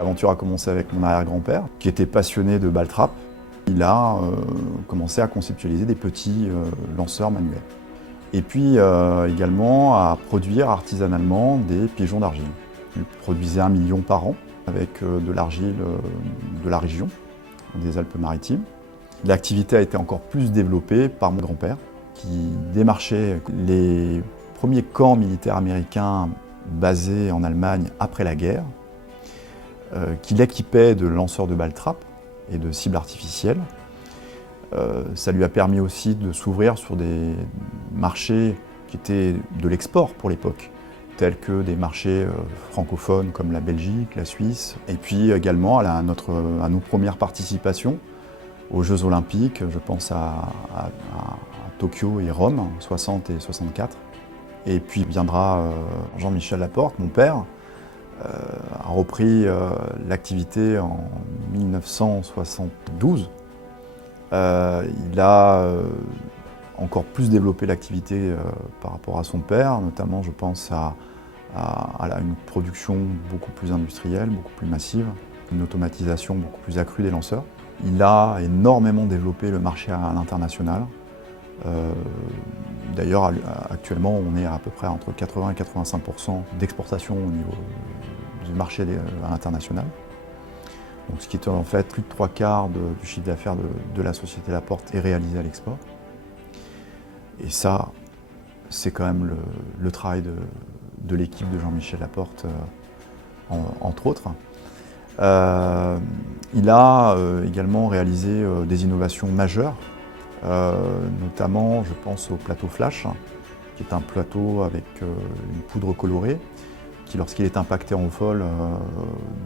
L'aventure a commencé avec mon arrière-grand-père, qui était passionné de balle trap. Il a commencé à conceptualiser des petits lanceurs manuels. Et puis également à produire artisanalement des pigeons d'argile. Il produisait 1 million par an avec de l'argile de la région, des Alpes-Maritimes. L'activité a été encore plus développée par mon grand-père, qui démarchait les premiers camps militaires américains basés en Allemagne après la guerre, qui l'équipait de lanceurs de balles trap et de cibles artificielles. Ça lui a permis aussi de s'ouvrir sur des marchés qui étaient de l'export pour l'époque, tels que des marchés francophones comme la Belgique, la Suisse, et puis également à nos premières participations aux Jeux Olympiques, je pense à Tokyo et Rome, 60 et 64. Et puis viendra Jean-Michel Laporte, mon père, a repris l'activité en 1972. Il a encore plus développé l'activité par rapport à son père, notamment je pense à une production beaucoup plus industrielle, beaucoup plus massive, une automatisation beaucoup plus accrue des lanceurs. Il a énormément développé le marché à l'international. D'ailleurs, actuellement, on est à peu près entre 80 et 85% d'exportation au niveau du marché à l'international. Donc, ce qui est en fait plus de 3/4 du chiffre d'affaires de la société Laporte est réalisé à l'export. Et ça, c'est quand même le travail de l'équipe de Jean-Michel Laporte, entre autres. Il a également réalisé des innovations majeures, notamment je pense au plateau flash, qui est un plateau avec une poudre colorée, qui lorsqu'il est impacté en vol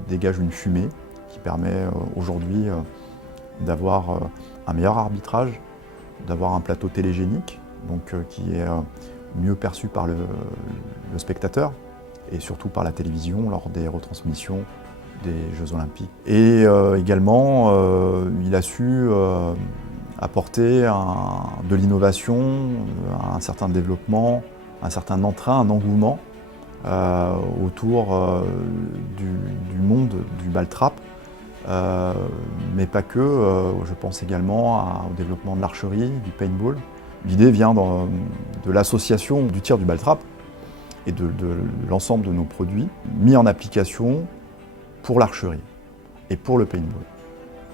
dégage une fumée, qui permet aujourd'hui d'avoir un meilleur arbitrage, d'avoir un plateau télégénique, donc qui est mieux perçu par le spectateur et surtout par la télévision lors des retransmissions des Jeux Olympiques. Et également, il a su apporter de l'innovation, un certain développement, un certain entrain, un engouement autour du monde du ball trap, mais pas que. Je pense également au développement de l'archerie, du paintball. L'idée vient de l'association du tir du ball trap et de l'ensemble de nos produits mis en application pour l'archerie et pour le paintball.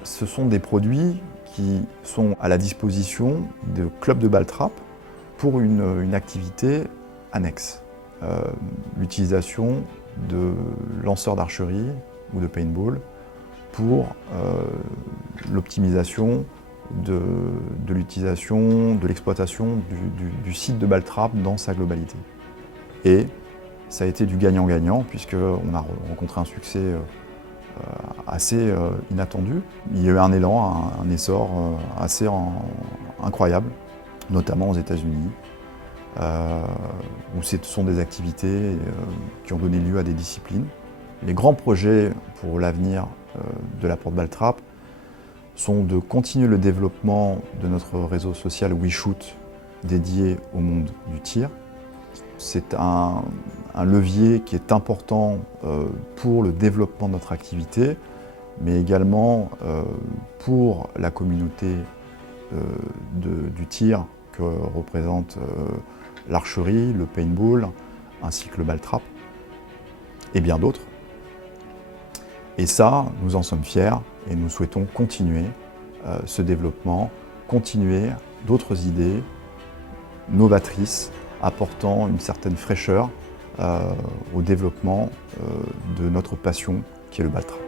Ce sont des produits qui sont à la disposition de clubs de ball trap pour une activité annexe. L'utilisation de lanceurs d'archerie ou de paintball pour l'optimisation de l'utilisation, de l'exploitation du site de ball trap dans sa globalité. Et ça a été du gagnant-gagnant puisqu'on a rencontré un succès assez inattendu. Il y a eu un élan, un essor assez incroyable, notamment aux États-Unis, où ce sont des activités qui ont donné lieu à des disciplines. Les grands projets pour l'avenir de Laporte Ball Trap sont de continuer le développement de notre réseau social WeShoot dédié au monde du tir. C'est un levier qui est important pour le développement de notre activité, mais également pour la communauté du tir que représente l'archerie, le paintball, ainsi que le ball trap, et bien d'autres. Et ça, nous en sommes fiers et nous souhaitons continuer ce développement, continuer d'autres idées novatrices, apportant une certaine fraîcheur au développement de notre passion qui est le ball trap.